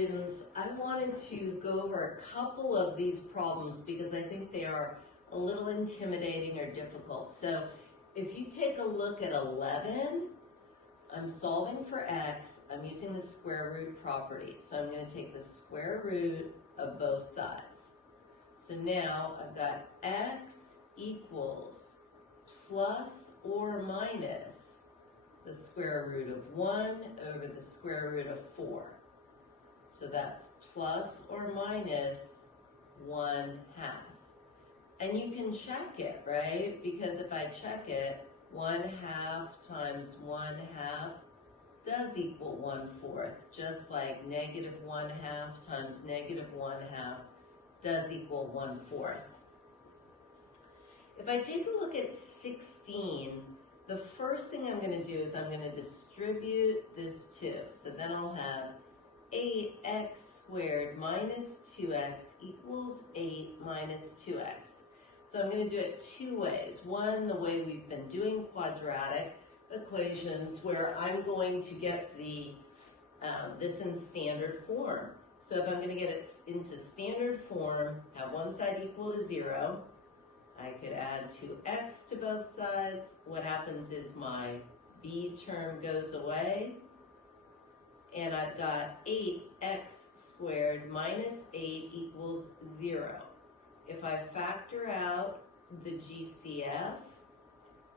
students, I wanted to go over a couple of these problems because I think they are a little intimidating or difficult. So if you take a look at 11, I'm solving for x, I'm using the square root property. So I'm going to take the square root of both sides. So now I've got x equals plus or minus the square root of 1 over the square root of 4. So that's plus or minus 1/2. And you can check it, right? Because if I check it, 1/2 times 1/2 does equal 1/4, just like -1/2 times -1/2 does equal 1/4. If I take a look at 16, the first thing I'm going to do is I'm going to distribute this 2. So then I'll have 8x squared minus 2x equals 8 minus 2x. So I'm going to do it two ways. One, the way we've been doing quadratic equations, where I'm going to get the this in standard form. So if I'm going to get it into standard form, have one side equal to 0, I could add 2x to both sides. What happens is my b term goes away, and I've got 8x squared minus 8 equals 0. If I factor out the GCF,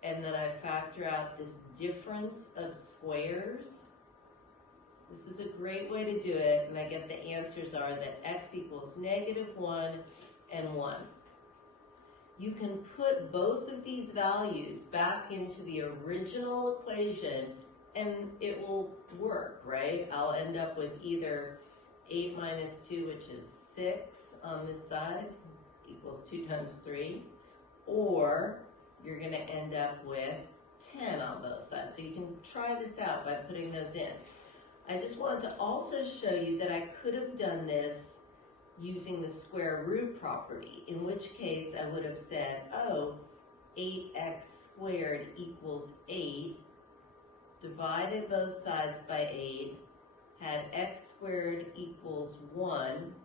and then I factor out this difference of squares, this is a great way to do it, and I get the answers are that x equals -1 and 1. You can put both of these values back into the original equation and it will work, right? I'll end up with either 8 minus 2, which is 6 on this side, equals 2 times 3, or you're going to end up with 10 on both sides. So you can try this out by putting those in. I just wanted to also show you that I could have done this using the square root property, in which case I would have said, oh, 8x squared equals 8, divided both sides by 8, had x squared equals 1,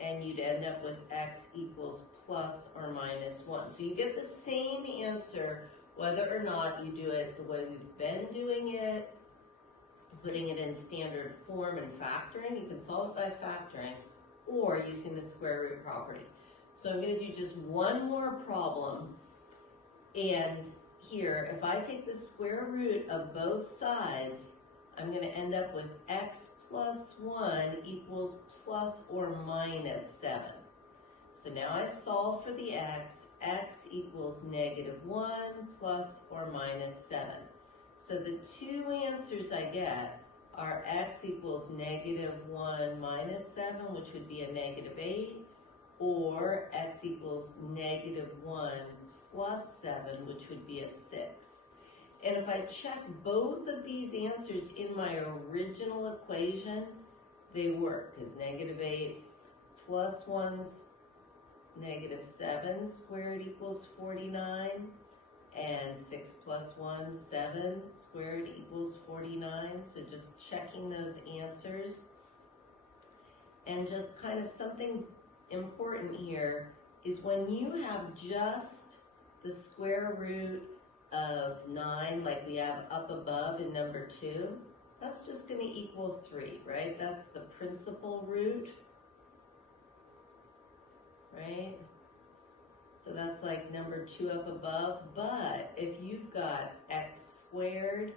and you'd end up with x equals plus or minus 1. So you get the same answer whether or not you do it the way we've been doing it, putting it in standard form and factoring. You can solve it by factoring or using the square root property. So I'm going to do just one more problem, and here, if I take the square root of both sides, I'm going to end up with x plus 1 equals plus or minus 7. So now I solve for the x equals -1 plus or minus 7. So the two answers I get are x equals -1 minus 7, which would be a -8, or x equals -1 plus 7, which would be a 6. And if I check both of these answers in my original equation, they work, because -8 plus 1's -7 squared equals 49, and 6 plus 1, 7 squared equals 49. So just checking those answers. And just kind of something important here is when you have just the square root of 9, like we have up above in number 2, that's just going to equal 3, right? That's the principal root, right? So that's like number 2 up above. But if you've got x squared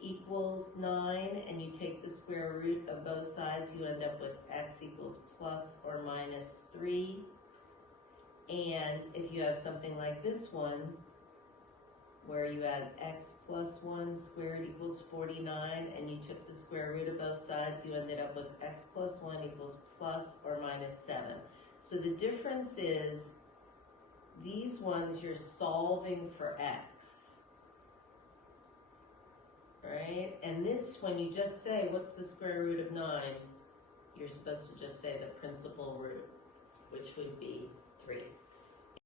equals 9 and you take the square root of both sides, you end up with x equals plus or minus 3. And if you have something like this one, where you had x plus 1 squared equals 49, and you took the square root of both sides, you ended up with x plus 1 equals plus or minus 7. So the difference is, these ones you're solving for x, right? And this, when you just say, what's the square root of 9? You're supposed to just say the principal root, which would be 3.